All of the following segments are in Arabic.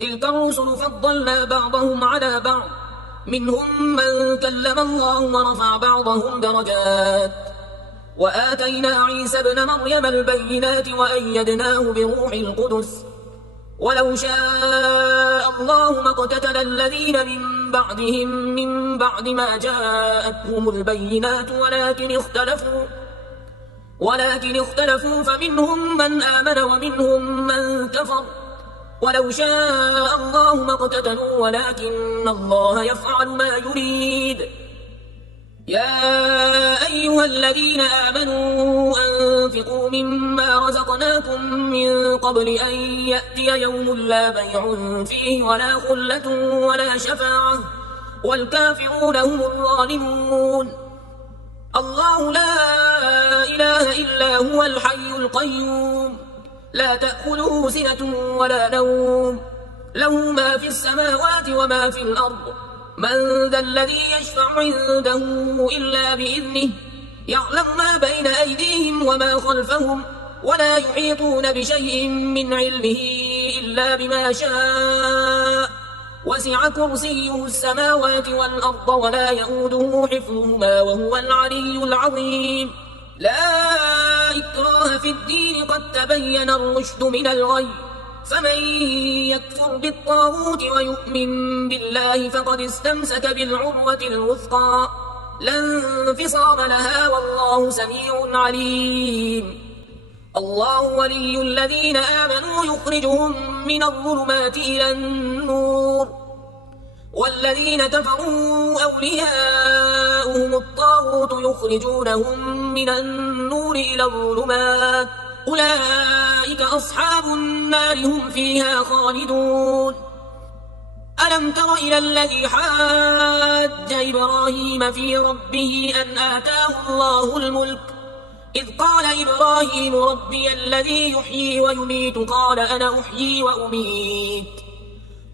تلك الرسل فضلنا بعضهم على بعض، منهم من كلم الله ورفع بعضهم درجات، وآتينا عيسى ابن مريم البينات وأيدناه بروح القدس. ولو شاء الله ما اقتتل الذين من بعدهم من بعد ما جاءتهم البينات ولكن اختلفوا فمنهم من آمن ومنهم من كفر. ولو شاء الله ما اقتتلوا ولكن الله يفعل ما يريد. يا أيها الذين آمنوا أنفقوا مما رزقناكم من قبل أن يأتي يوم لا بيع فيه ولا خلة ولا شفاعة والكافرون هم الظالمون. الله لا إله إلا هو الحي القيوم، لا تأخذه سنة ولا نوم، له ما في السماوات وما في الأرض. من ذا الذي يشفع عنده إلا بإذنه، يعلم ما بين أيديهم وما خلفهم، ولا يحيطون بشيء من علمه إلا بما شاء. وسع كرسيه السماوات والأرض ولا يئوده حفظهما وهو العلي العظيم. لا إكراه في الدين، قد تبين الرشد من الغي، فمن يكفر بالطاغوت ويؤمن بالله فقد استمسك بالعروة الوثقى، لا انفصام لها والله سميع عليم. الله ولي الذين آمنوا يخرجهم من الظلمات إلى النور، والذين كفروا أولياؤهم الطاغوت يخرجونهم من النور إلى الظلمات، أولئك أصحاب النار هم فيها خالدون. ألم تر إلى الذي حاج إبراهيم في ربه أن آتاه الله الملك، إذ قال إبراهيم ربي الذي يحيي ويميت قال أنا أحيي وأميت.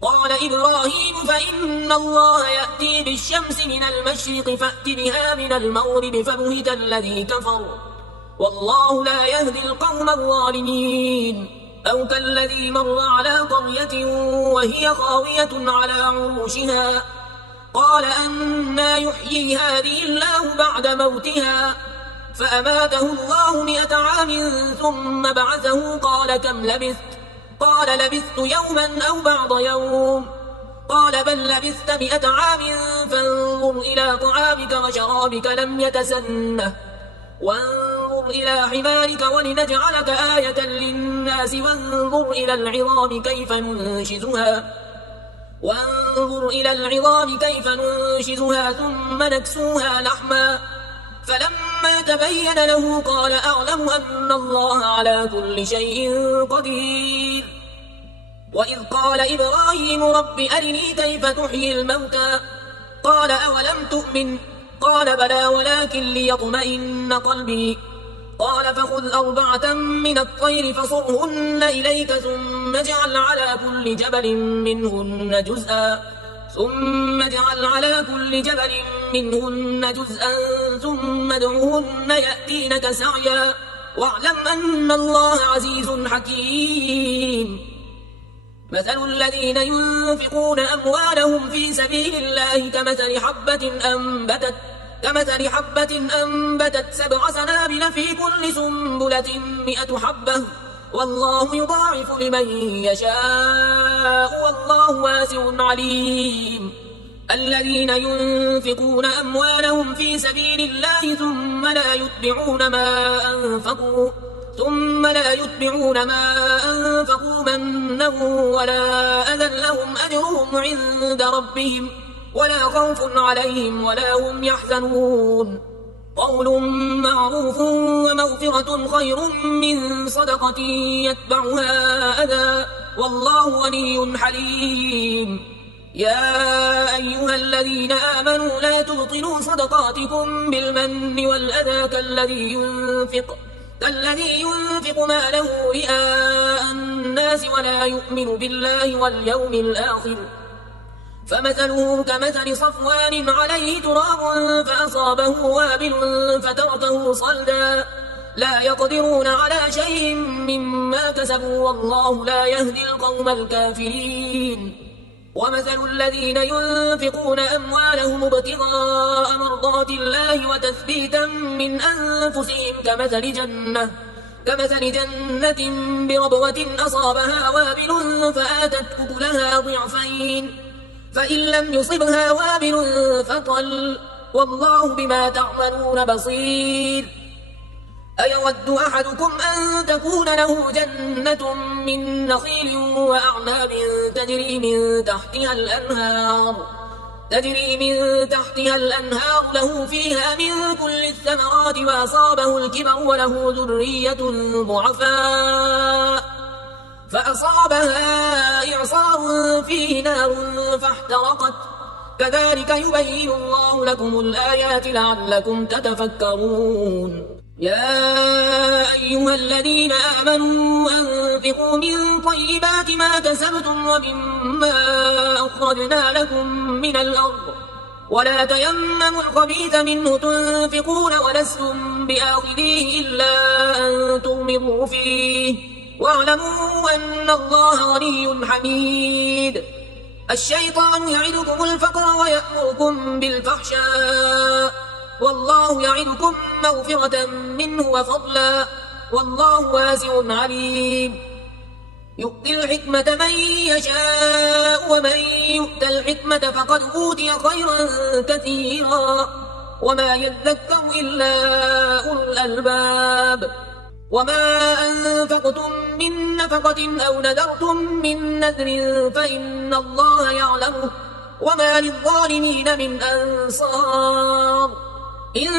قال إبراهيم فإن الله يأتي بالشمس من المشرق فأت بها من المغرب، فبهت الذي كفر والله لا يهدي القوم الظالمين. أو كالذي مر على قرية وهي خاوية على عروشها قال أنى يحيي هذه الله بعد موتها، فأماته الله 100 عام ثم بعثه قال كم لبثت؟ قال لبثت يوما أو بعض يوم. قال بل لبثت 100 عام فانظر إلى طعامك وشرابك لم يتسنه، وانظر إلى حمارك ولنجعلك آية للناس، وانظر إلى العظام كيف ننشزها ثم نكسوها لحما. فلما تبين له قال أعلم أن الله على كل شيء قدير. وإذ قال إبراهيم رب أرني كيف تحيي الموتى قال أولم تؤمن قال بلى ولكن ليطمئن قلبي. قال فخذ 4 من الطير فصرهن إليك ثم اجعل على كل جبل منهن جزءا ثم ادعهن يأتينك سعيا، واعلم أن الله عزيز حكيم. مثل الذين ينفقون أموالهم في سبيل الله كمثل حبة أنبتت 7 سنابل في كل سنبلة 100 حبة، والله يضاعف لمن يشاء والله واسع عليم. الذين ينفقون أموالهم في سبيل الله ثم لا يتبعون ما أنفقوا منا ولا أذى لهم أجرهم عند ربهم ولا خوف عليهم ولا هم يحزنون. قول معروف ومغفرة خير من صدقة يتبعها أذى، والله غني حليم. يا أيها الذين آمنوا لا تبطلوا صدقاتكم بالمن والأذى كالذي ينفق ماله رئاء الناس ولا يؤمن بالله واليوم الآخر، فمثله كمثل صفوان عليه تراب فأصابه وابل فتركه صلدا. لا يقدرون على شيء مما كسبوا والله لا يهدي القوم الكافرين ومثل الذين ينفقون أموالهم ابتغاء مرضات الله وتثبيتا من أنفسهم كمثل جنة بربوة أصابها وابل فآتت أكلها ضعفين فإن لم يصبها وابل فطل والله بما تعملون بصير أيود أحدكم أن تكون له جنة من نخيل وأعناب تجري من تحتها الأنهار له فيها من كل الثمرات وأصابه الكبر وله ذرية ضعفاء فأصابها إعصار فيه نار فاحترقت كذلك يبين الله لكم الآيات لعلكم تتفكرون يا أيها الذين آمنوا أنفقوا من طيبات ما كسبتم ومما أخرجنا لكم من الأرض ولا تيمموا الخبيث منه تنفقون ولستم بآخذيه إلا أن تغمضوا فيه واعلموا أن الله غني حميد الشيطان يعدكم الفقر ويأمركم بالفحشاء والله يعدكم مغفرة منه وفضلا والله واسع عليم يؤتي الحكمة من يشاء ومن يؤت الحكمة فقد أوتي خيرا كثيرا وما يذكر إلا أولو الألباب وما أنفقتم من نفقة أو نذرتم من نذر فإن الله يعلمه وما للظالمين من أنصار إن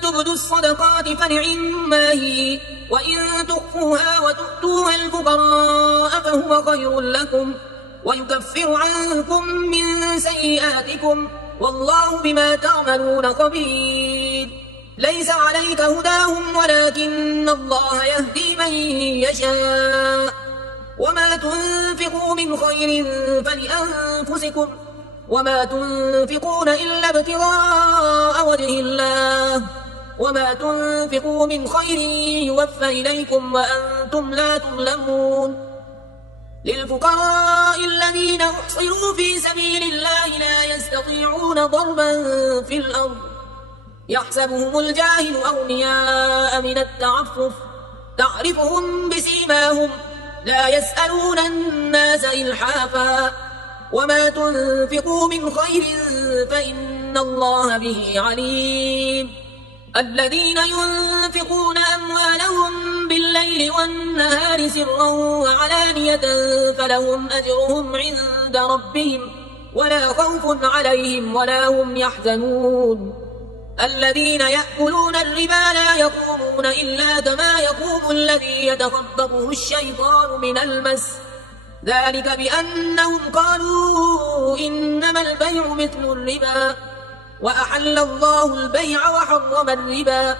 تبدوا الصدقات فنعما هي وإن تخفوها وتؤتوها الفقراء فهو خير لكم ويكفر عنكم من سيئاتكم والله بما تعملون خبير ليس عليك هداهم ولكن الله يهدي من يشاء وما تنفقوا من خير فلأنفسكم وما تنفقون إلا ابتغاء وجه الله وما تنفقوا من خير يوفى إليكم وأنتم لا تظلمون للفقراء الذين أحصروا في سبيل الله لا يستطيعون ضربا في الأرض يحسبهم الجاهل أغنياء من التعفف تعرفهم بسيماهم لا يسألون الناس إلحافا وما تنفقوا من خير فإن الله به عليم الذين ينفقون أموالهم بالليل والنهار سرا وعلانية فلهم أجرهم عند ربهم ولا خوف عليهم ولا هم يحزنون الذين يأكلون الربا لا يقومون إلا كما يقوم الذي يتخبطه الشيطان من المس ذلك بأنهم قالوا إنما البيع مثل الربا وأحل الله البيع وحرم الربا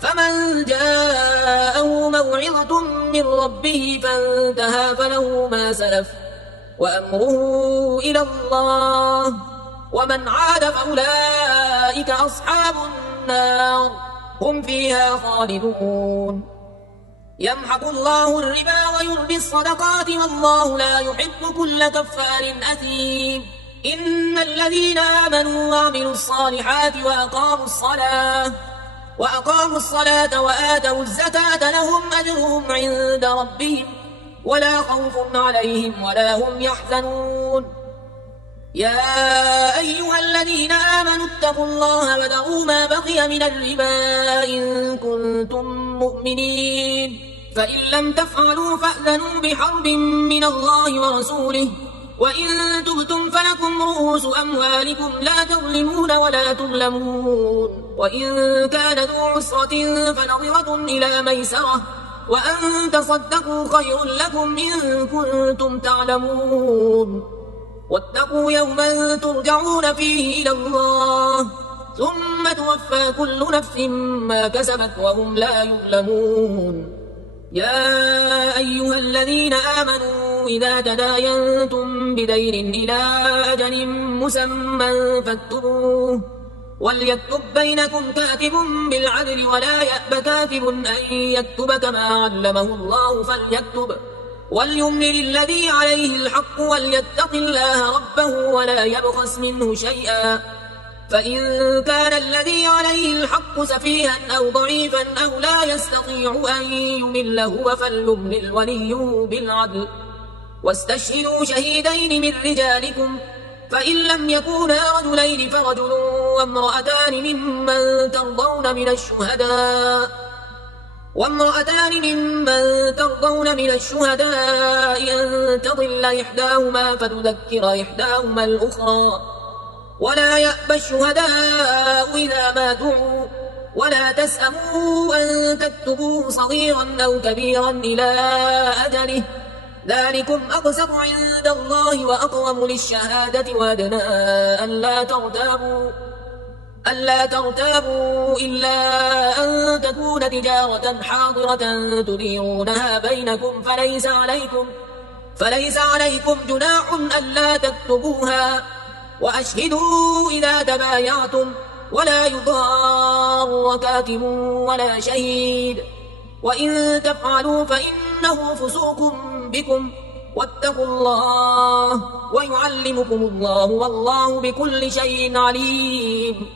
فمن جاءه موعظة من ربه فانتهى فله ما سلف وأمره إلى الله ومن عاد فأولئك أصحاب النار هم فيها خالدون يمحق الله الربا ويربي الصدقات والله لا يحب كل كفار أثيم إن الذين آمنوا وعملوا الصالحات وأقاموا الصلاة وآتوا الزكاة لهم أجرهم عند ربهم ولا خوف عليهم ولا هم يحزنون يا أيها الذين آمنوا اتقوا الله وذروا ما بقي من الربا إن كنتم مؤمنين فإن لم تفعلوا فأذنوا بحرب من الله ورسوله وإن تبتم فلكم رؤوس أموالكم لا تظلمون ولا تظلمون وإن كان ذو عسرة فنظرة إلى ميسرة وأن تصدقوا خير لكم إن كنتم تعلمون واتقوا يوما ترجعون فيه إلى الله ثم توفى كل نفس ما كسبت وهم لا يظلمون يا أيها الذين آمنوا إذا تداينتم بدين إلى أجل مسمى فاكتبوه وليكتب بينكم كاتب بالعدل ولا يأب كاتب أن يكتب كما علمه الله فليكتب وليملل الذي عليه الحق وليتق الله ربه ولا يبخس منه شيئا فإن كان الذي عليه الحق سفيها أو ضعيفا أو لا يستطيع أن يمل هو فليملل وليه بالعدل واستشهدوا شهيدين من رجالكم فإن لم يكونا رجلين فرجل وامرأتان ممن ترضون من الشهداء أن تضل إحداهما فتذكر إحداهما الأخرى ولا يأبى الشهداء إذا ما دعوا ولا تسأموا أن تكتبوه صغيرا أو كبيرا إلى أجله ذلكم أقسط عند الله وأقوم للشهادة وأدنى ألا ترتابوا إلا أن تكون تجارة حاضرة تديرونها بينكم فليس عليكم جناح ألا تكتبوها وأشهدوا إذا تبايعتم ولا يضار كاتب ولا شهيد وإن تفعلوا فإنه فسوق بكم واتقوا الله ويعلمكم الله والله بكل شيء عليم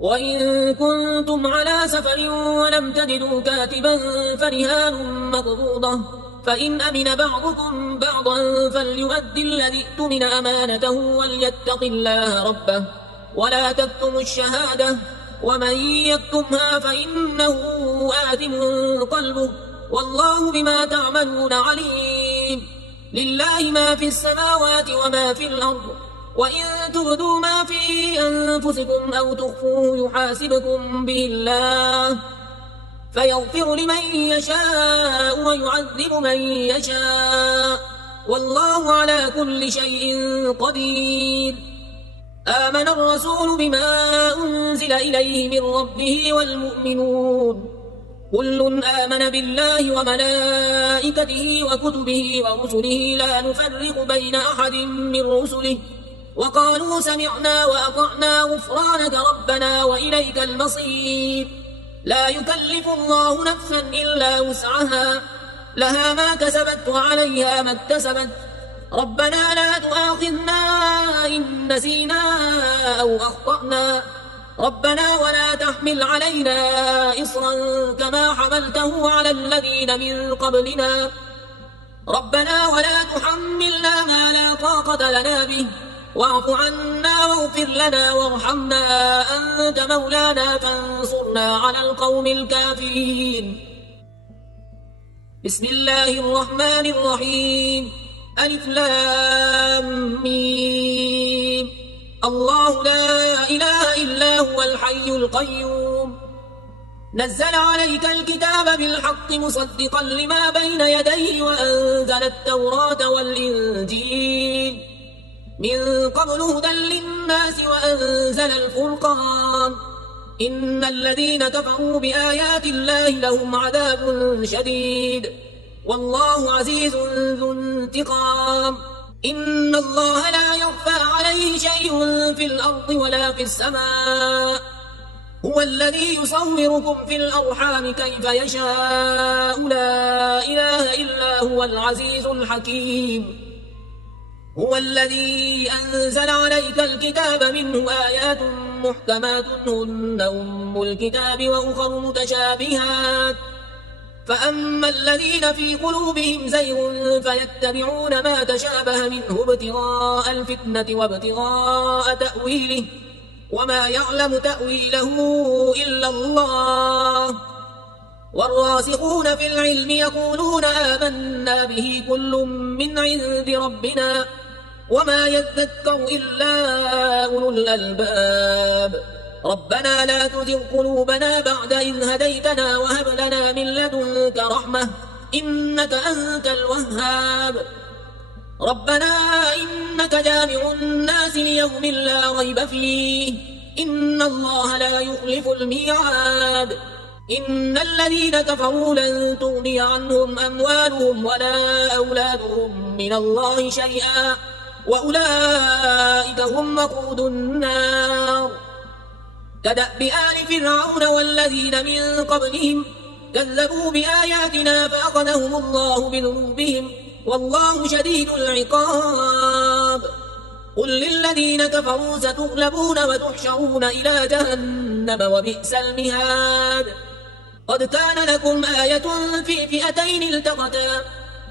وإن كنتم على سفر ولم تجدوا كاتبا فرهان مقبوضة فإن أمن بعضكم بعضا فليؤدي الذي اؤتمن أمانته وليتق الله ربه ولا تكتموا الشهادة ومن يكتمها فإنه آثم قلبه والله بما تعملون عليم لله ما في السماوات وما في الأرض وإن تبدوا ما في أنفسكم أو تخفوه يحاسبكم به الله فيغفر لمن يشاء ويعذب من يشاء والله على كل شيء قدير آمن الرسول بما أنزل إليه من ربه والمؤمنون كل آمن بالله وملائكته وكتبه ورسله لا نفرق بين أحد من رسله وقالوا سمعنا وأطعنا غفرانك ربنا وإليك المصير لا يكلف الله نفسا إلا وسعها لها ما كسبت وعليها ما اكتسبت ربنا لا تؤاخذنا إن نسينا أو أخطأنا ربنا ولا تحمل علينا إصرا كما حملته على الذين من قبلنا ربنا ولا تحملنا ما لا طاقة لنا به واعف عنا واغفر لنا وارحمنا أنت مولانا فانصرنا على القوم الكافرين بسم الله الرحمن الرحيم ألف لام ميم الله لا إله إلا هو الحي القيوم نزل عليك الكتاب بالحق مصدقا لما بين يديه وأنزل التوراة والإنجيل من قبل هدى للناس وأنزل الفرقان إن الذين كفروا بآيات الله لهم عذاب شديد والله عزيز ذو انتقام إن الله لا يخفى عليه شيء في الأرض ولا في السماء هو الذي يصوركم في الأرحام كيف يشاء لا إله إلا هو العزيز الحكيم هو الذي أنزل عليك الكتاب منه آيات محكمات هن أم الكتاب وأخر متشابهات فأما الذين في قلوبهم زيغ فيتبعون ما تشابه منه ابتغاء الفتنة وابتغاء تأويله وما يعلم تأويله إلا الله والراسخون في العلم يقولون آمنا به كل من عند ربنا وما يذكر إلا أولو الألباب ربنا لا تزغ قلوبنا بعد إذ هديتنا وهب لنا من لدنك رحمة إنك أنت الوهاب ربنا إنك جامع الناس ليوم لا ريب فيه إن الله لا يخلف الميعاد إن الذين كفروا لن تغني عنهم أموالهم ولا أولادهم من الله شيئا وأولئك هم وقود النار كدأب آل فرعون والذين من قبلهم كذبوا بآياتنا فأخذهم الله بذنوبهم والله شديد العقاب. قل للذين كفروا ستغلبون وتحشرون إلى جهنم وبئس المهاد. قد كان لكم آية في فئتين التقتا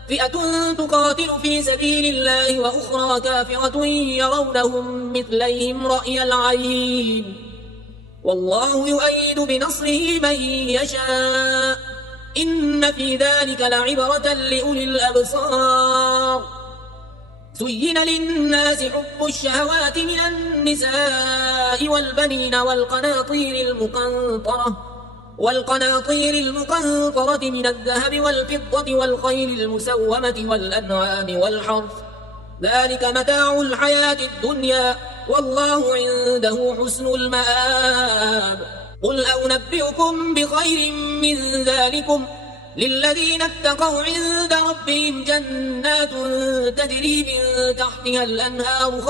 فئة تقاتل في سبيل الله وأخرى كافرة يرونهم مثليهم رأي العين والله يؤيد بنصره من يشاء إن في ذلك لعبرة لأولي الأبصار. زين للناس حب الشهوات من النساء والبنين والقناطير المقنطرة من الذهب والفضة والخيل المسومة والأنعام والحرث ذلك متاع الحياة الدنيا والله عنده حسن المآب. قل أنبئكم بخير من ذلكم للذين اتقوا عند ربهم جنات تجري من تحتها الأنهار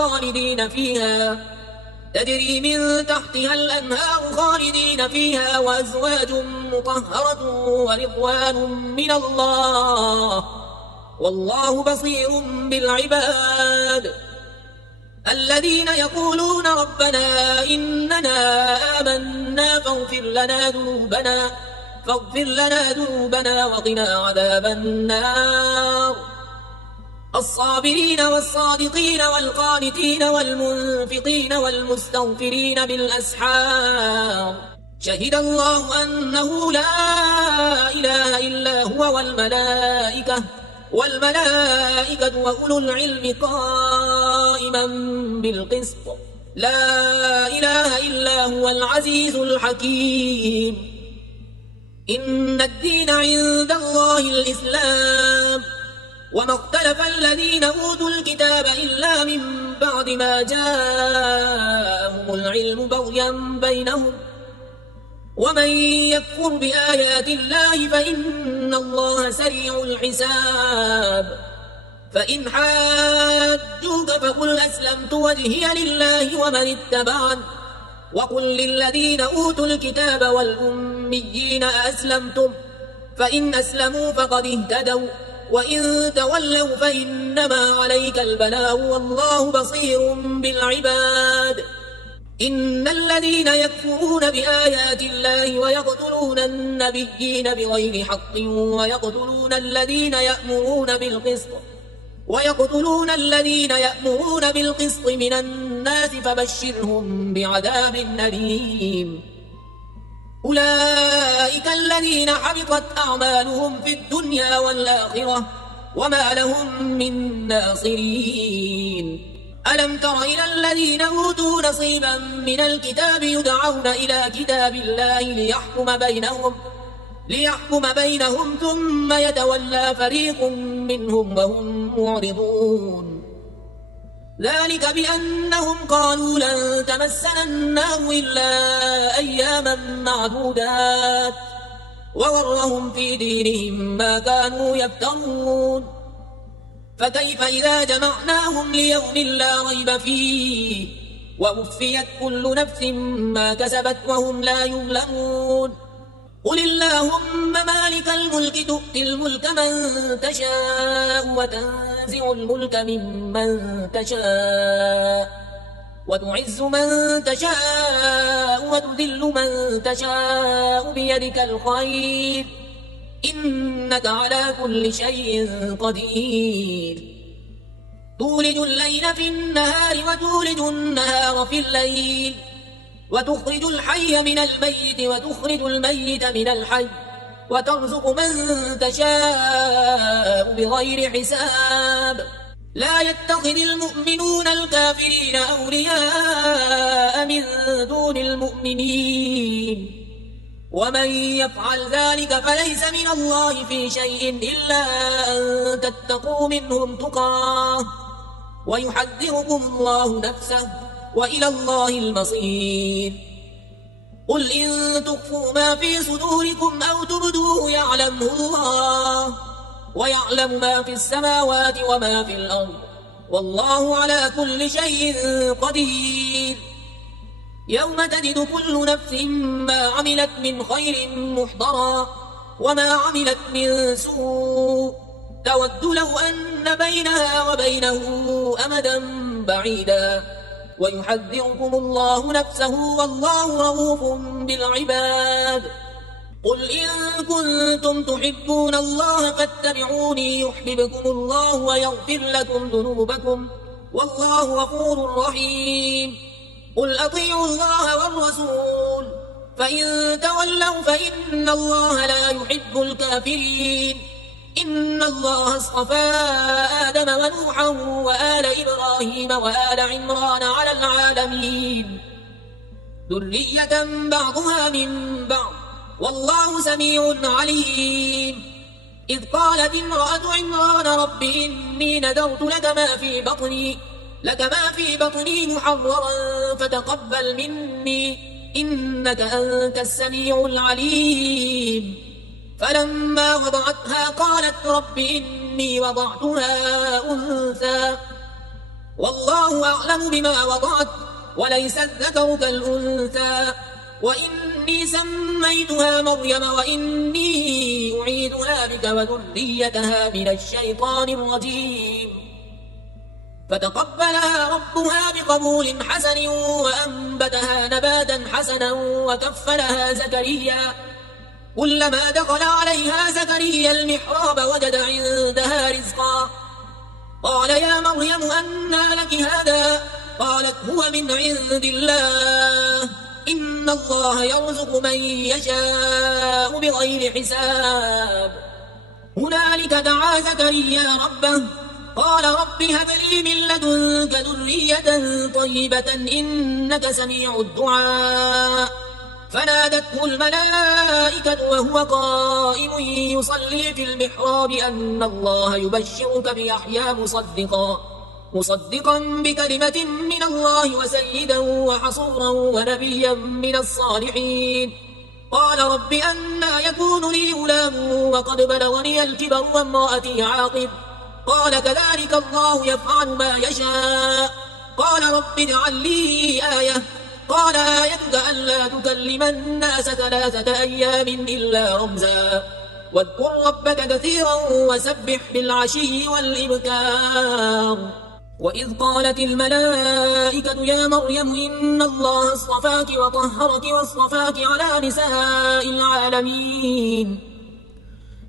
خالدين فيها وأزواج مطهرة ورضوان من الله والله بصير بالعباد. الذين يقولون ربنا إننا آمنا فاغفر لنا ذنوبنا وقنا عذاب النار. الصابرين والصادقين والقانتين والمنفقين والمستغفرين بالأسحار. شهد الله أنه لا إله إلا هو والملائكة وأولو العلم قائما بالقسط لا إله إلا هو العزيز الحكيم. إن الدين عند الله الإسلام وما اختلف الذين أوتوا الكتاب إلا من بعد ما جاءهم العلم بغيا بينهم ومن يكفر بآيات الله فإن الله سريع الحساب. فإن حاجوك فقل أسلمت وجهي لله ومن اتبعن وقل للذين أوتوا الكتاب والأميين أسلمتم فإن أسلموا فقد اهتدوا وإن تولوا فإنما عليك البلاغ والله بصير بالعباد. إن الذين يكفرون بآيات الله ويقتلون النبيين بغير حق ويقتلون الذين يأمرون بالقسط من الناس فبشرهم بعذاب أليم. أولئك الذين حبطت أعمالهم في الدنيا والآخرة وما لهم من ناصرين. ألم تر إلى الذين أوتوا نصيبا من الكتاب يدعون إلى كتاب الله ليحكم بينهم ثم يتولى فريق منهم وهم معرضون. ذلك بأنهم قالوا لن تمسنا النار إلا أياما معدودات وغرهم في دينهم ما كانوا يفترون. فكيف إذا جمعناهم ليوم لا ريب فيه ووفيت كل نفس ما كسبت وهم لا يظلمون. قل اللهم مالك الملك تؤتي الملك من تشاء وتنزع الملك ممن تشاء وتعز من تشاء وتذل من تشاء بيدك الخير إنك على كل شيء قدير. تولج الليل في النهار وتولج النهار في الليل وتخرج الحي من الميت وتخرج الميت من الحي وترزق من تشاء بغير حساب. لا يتخذ المؤمنون الكافرين أولياء من دون المؤمنين ومن يفعل ذلك فليس من الله في شيء إلا أن تتقوا منهم تقاه ويحذركم الله نفسه وإلى الله المصير. قل إن تخفوا ما في صدوركم أو تبدوه يعلمه الله ويعلم ما في السماوات وما في الأرض والله على كل شيء قدير. يوم تجد كل نفس ما عملت من خير محضرا وما عملت من سوء تود لو أن بينها وبينه أمدا بعيدا ويحذركم الله نفسه والله رؤوف بالعباد. قل إن كنتم تحبون الله فاتبعوني يحببكم الله ويغفر لكم ذنوبكم والله غفور رحيم. قل أطيعوا الله والرسول فإن تولوا فإن الله لا يحب الكافرين. إن الله اصطفى آدم ونوحا وآل إبراهيم وآل عمران على العالمين ذرية بعضها من بعض والله سميع عليم. إذ قالت امرأة عمران رب إني نذرت لك ما في بطني محررا فتقبل مني إنك أنت السميع العليم. فلما وضعتها قالت رب إني وضعتها أنثى والله أعلم بما وضعت وليس الذكر كالأنثى وإني سميتها مريم وإني أعيدها بك وذريتها من الشيطان الرجيم. فتقبلها ربها بقبول حسن وأنبتها نباتا حسنا وكفلها زكريا. كلما دخل عليها زكريا المحراب وجد عندها رزقا قال يا مريم أنى لك هذا قالت هو من عند الله إن الله يرزق من يشاء بغير حساب. هنالك دعا زكريا ربه قال رب هب لي من لدنك ذرية طيبة إنك سميع الدعاء. فنادته الملائكة وهو قائم يصلي في المحراب أن الله يبشرك بيحيى مصدقا بكلمة من الله وسيدا وحصورا ونبيا من الصالحين. قال رب أنى يكون لي غلام وقد بلغني الكبر وامرأتي عاقر قال كذلك الله يفعل ما يشاء. قال رب اجعل لي آية قال آيتك ألا تكلم الناس 3 أيام إلا رمزا واذكر ربك كثيرا وسبح بالعشي والإبكار. وإذ قالت الملائكة يا مريم إن الله اصطفاك وطهرك واصطفاك على نساء العالمين.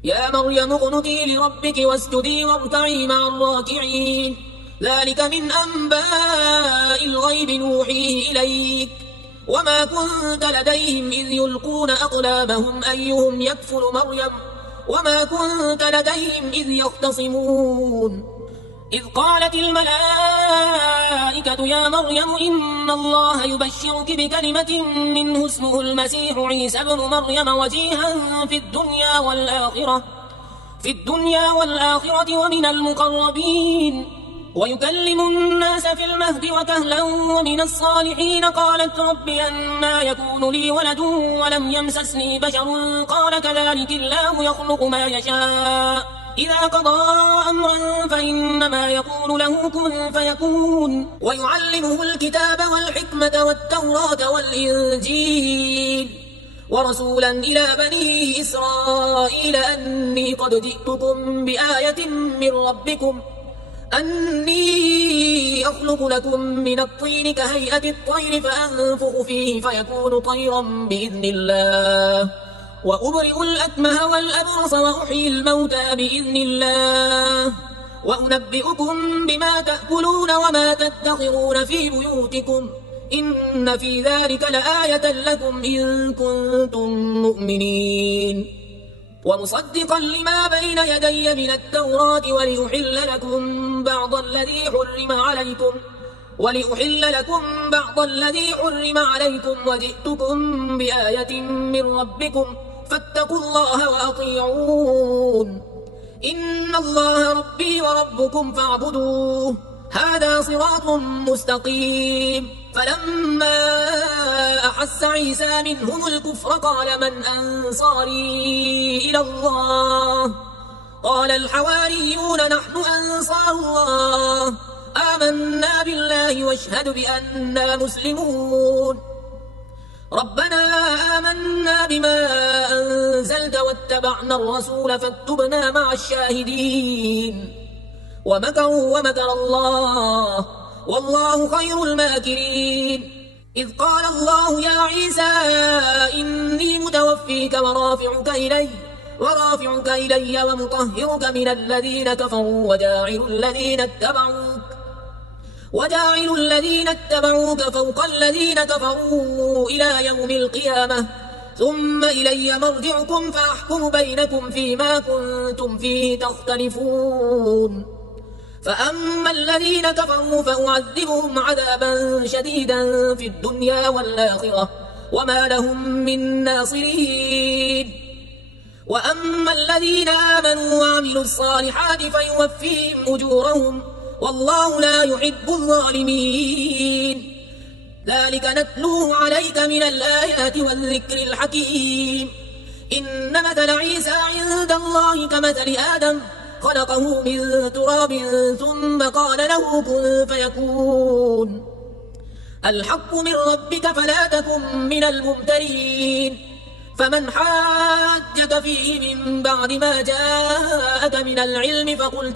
يا مريم اقنتي لربك واسجدي واركعي مع الراكعين. ذلك من أنباء الغيب نوحيه إليك وما كنت لديهم إذ يلقون أقلامهم أيهم يكفل مريم وما كنت لديهم إذ يختصمون. إذ قالت الملائكة يا مريم إن الله يبشرك بكلمة منه اسمه المسيح عيسى ابن مريم وجيها في الدنيا والآخرة ومن المقربين ويكلم الناس في المهد وكهلا ومن الصالحين. قالت رب أنى يكون لي ولد ولم يمسسني بشر قال كذلك الله يخلق ما يشاء إذا قضى أمرا فإنما يقول له كن فيكون. ويعلمه الكتاب والحكمة والتوراة والإنجيل ورسولا إلى بني إسرائيل أني قد جئتكم بآية من ربكم أني أخلق لكم من الطين كهيئة الطير فأنفخ فيه فيكون طيرا بإذن الله وأبرئ الأكمه والأبرص وأحيي الموتى بإذن الله وأنبئكم بما تأكلون وما تدخرون في بيوتكم إن في ذلك لآية لكم إن كنتم مؤمنين. ومصدقا لما بين يدي من التوراة ولأحل لكم بعض الذي حرم عليكم وجئتكم بآية من ربكم فاتقوا الله وأطيعون. إن الله ربي وربكم فاعبدوه هذا صراط مستقيم. فلما أحس عيسى منهم الكفر قال من أنصاري إلى الله قال الحواريون نحن أنصار الله آمنا بالله واشهد بأننا مسلمون. ربنا آمنا بما أنزلت واتبعنا الرسول فاكتبنا مع الشاهدين ومكروا ومكر الله والله خير الماكرين إذ قال الله يا عيسى إني متوفيك ورافعك إلي ومطهرك من الذين كفروا وجاعل الذين اتبعوك فوق الذين كفروا إلى يوم القيامة ثم إلي مرجعكم فأحكم بينكم فيما كنتم فيه تختلفون فأما الذين كفروا فأعذبهم عذابا شديدا في الدنيا والآخرة وما لهم من ناصرين وأما الذين آمنوا وعملوا الصالحات فيوفيهم أجورهم والله لا يحب الظالمين ذلك نتلوه عليك من الآيات والذكر الحكيم إن مثل عيسى عند الله كمثل آدم خلقه من تراب ثم قال له كن فيكون الحق من ربك فلا تكن من الممترين فمن حاجك فيه من بعد ما جاءك من العلم فقل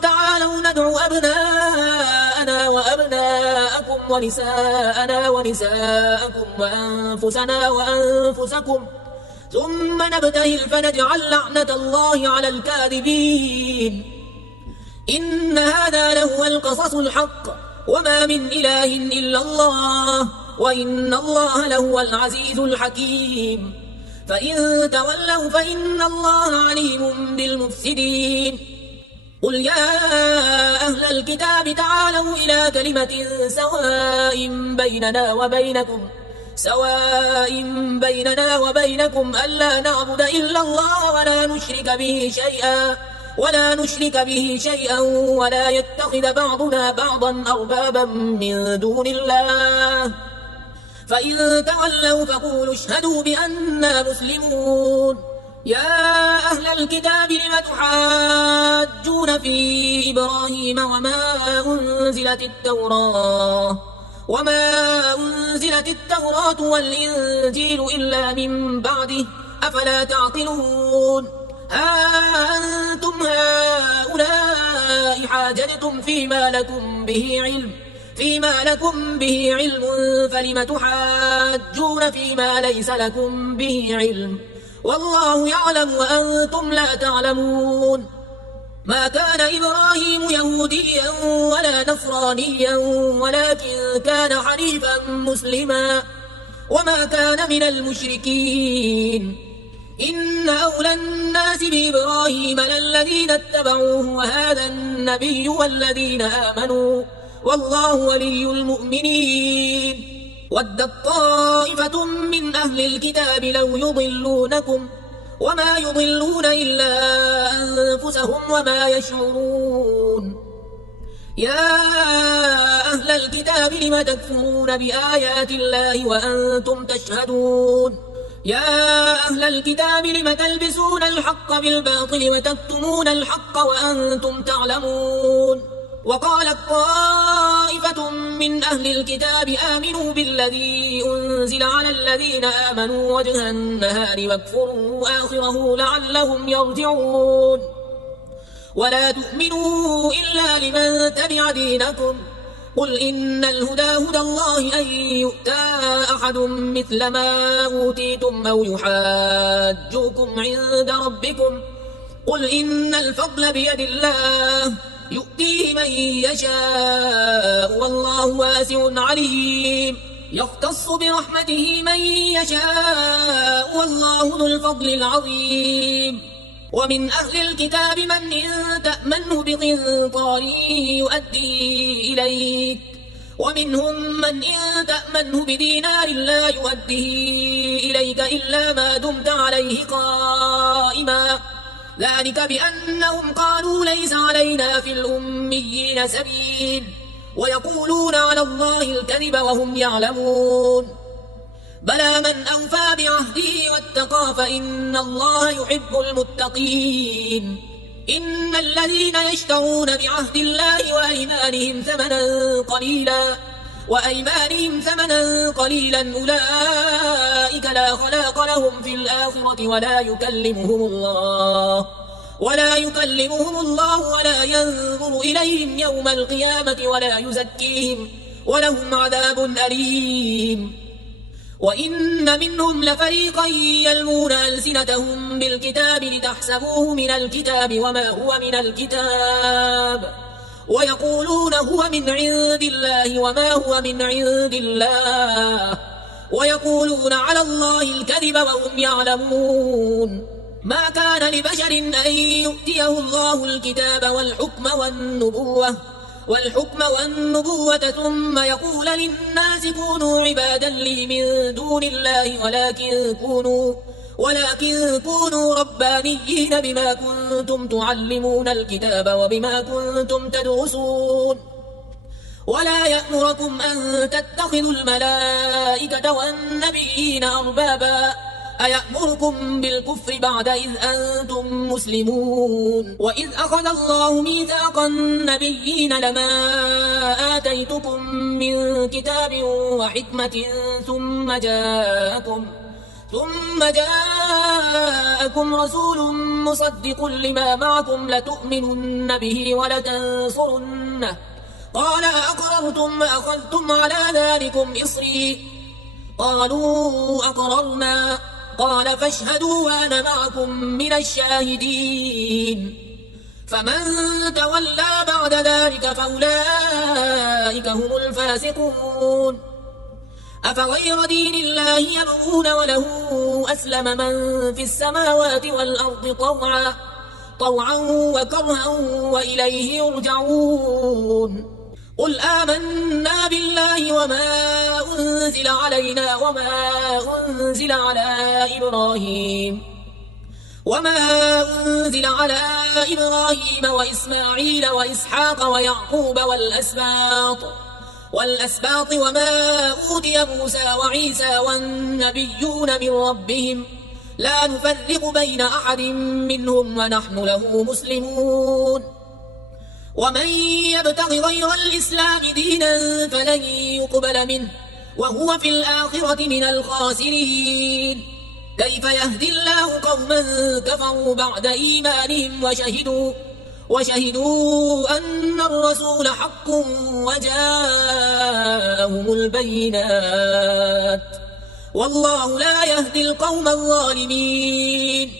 تعالوا ندعو أبناءنا وأبناءكم ونساءنا ونساءكم وأنفسنا وأنفسكم ثم نبتهل فنجعل لعنة الله على الكاذبين إن هذا لهو القصص الحق وما من إله إلا الله وإن الله لهو العزيز الحكيم فإن تولوا فإن الله عليم بالمفسدين قل يا أهل الكتاب تعالوا إلى كلمة سواء بيننا وبينكم ألا نعبد إلا الله ولا نشرك به شيئا ولا يتخذ بعضنا بعضا أربابا من دون الله فإن تولوا فقولوا اشهدوا بأننا مسلمون يا أهل الكتاب لم تحاجون في إبراهيم وما أنزلت التوراة والإنجيل إلا من بعده أفلا تعقلون أنتم هؤلاء حاججتم فيما لكم به علم فلم تحاجون فيما ليس لكم به علم والله يعلم وأنتم لا تعلمون ما كان إبراهيم يهوديا ولا نصرانيا ولكن كان حنيفا مسلما وما كان من المشركين إن أولى الناس بإبراهيم للذين اتبعوه وهذا النبي والذين آمنوا والله ولي المؤمنين ودت طائفة من أهل الكتاب لو يضلونكم وما يضلون إلا أنفسهم وما يشعرون يا أهل الكتاب لم تكفرون بآيات الله وأنتم تشهدون يا أهل الكتاب لم تلبسون الحق بالباطل وتكتمون الحق وأنتم تعلمون وقالت طائفة من أهل الكتاب آمنوا بالذي أنزل على الذين آمنوا وجه النهار واكفروا آخره لعلهم يرجعون ولا تؤمنوا إلا لمن تبع دينكم قل إن الهدى هدى الله أن يؤتى أحد مثل ما أوتيتم أو يحاجوكم عند ربكم قل إن الفضل بيد الله يؤتيه من يشاء والله واسع عليم يختص برحمته من يشاء والله ذو الفضل العظيم ومن أهل الكتاب من إن تأمنه بقنطار يؤديه إليك ومنهم من إن تأمنه بدينار لا يؤديه إليك إلا ما دمت عليه قائما ذلك بأنهم قالوا ليس علينا في الأميين سبيل ويقولون على الله الكذب وهم يعلمون بلى من أوفى بعهده واتقى فإن الله يحب المتقين إن الذين يشترون بعهد الله وأيمانهم ثمنا قليلا وأيمانهم ثمنا قليلا أولئك لا خلاق لهم في الآخرة ولا يكلمهم الله ولا ينظر إليهم يوم القيامة ولا يزكيهم ولهم عذاب أليم. وإن منهم لفريقا يلمون ألسنتهم بالكتاب لتحسبوه من الكتاب وما هو من الكتاب ويقولون هو من عند الله وما هو من عند الله ويقولون على الله الكذب وهم يعلمون. ما كان لبشر أن يؤتيه الله الكتاب والحكم والنبوة ثم يقول للناس كونوا عبادا لي من دون الله ولكن كونوا ربانيين بما كنتم تعلمون الكتاب وبما كنتم تدرسون. ولا يأمركم أن تتخذوا الملائكة والنبيين أربابا أيأمركم بالكفر بعد إذ أنتم مسلمون. وإذ أخذ الله ميثاق النبيين لما آتيتكم من كتاب وحكمة ثم جاءكم رسول مصدق لما معكم لتؤمنن به ولتنصرنه قال أقررتم وأخذتم على ذلكم إصري قالوا أقررنا قال فاشهدوا وأنا معكم من الشاهدين. فمن تولى بعد ذلك فأولئك هم الفاسقون. أفغير دين الله يبغون وله أسلم من في السماوات والأرض طوعا وكرها وإليه يرجعون. قل آمنا بالله وما أنزل علينا وما أنزل على إبراهيم وإسماعيل وإسحاق ويعقوب والأسباط وما أوتي موسى وعيسى والنبيون من ربهم لا نفرق بين أحد منهم ونحن له مسلمون. ومن يبتغ غير الإسلام دينا فلن يقبل منه وهو في الآخرة من الخاسرين. كيف يهدي الله قوما كفروا بعد إيمانهم وشهدوا أن الرسول حق وجاءهم البينات والله لا يهدي القوم الظالمين.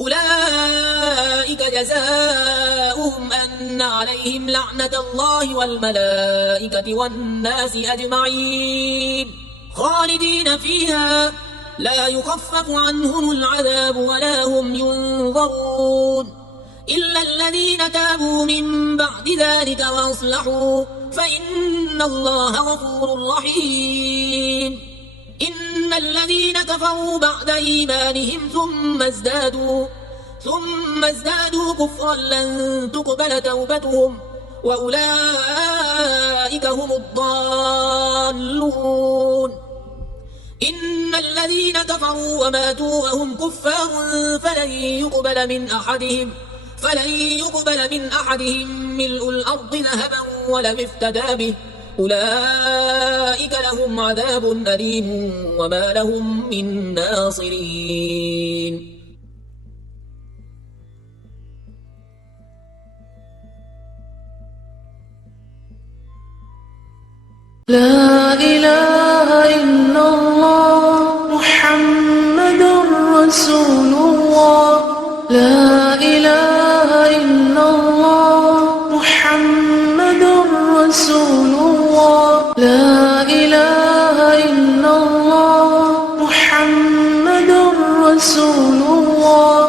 أولئك جزاؤهم أن عليهم لعنة الله والملائكة والناس أجمعين خالدين فيها لا يخفف عنهم العذاب ولا هم ينظرون إلا الذين تابوا من بعد ذلك وأصلحوا فإن الله غفور رحيم. إن الذين كفروا بعد إيمانهم ثم ازدادوا كفرا لن تقبل توبتهم وأولئك هم الضالون. إن الذين كفروا وماتوا وهم كفار فلن يقبل من أحدهم ملء الأرض ذهبا ولم افتدى به أولئك لهم عذاب أليم وما لهم من ناصرين. لا إله إلا الله محمد رسول الله. لا إله إلا الله محمد رسول الله. لا إله إلا الله محمد رسول الله.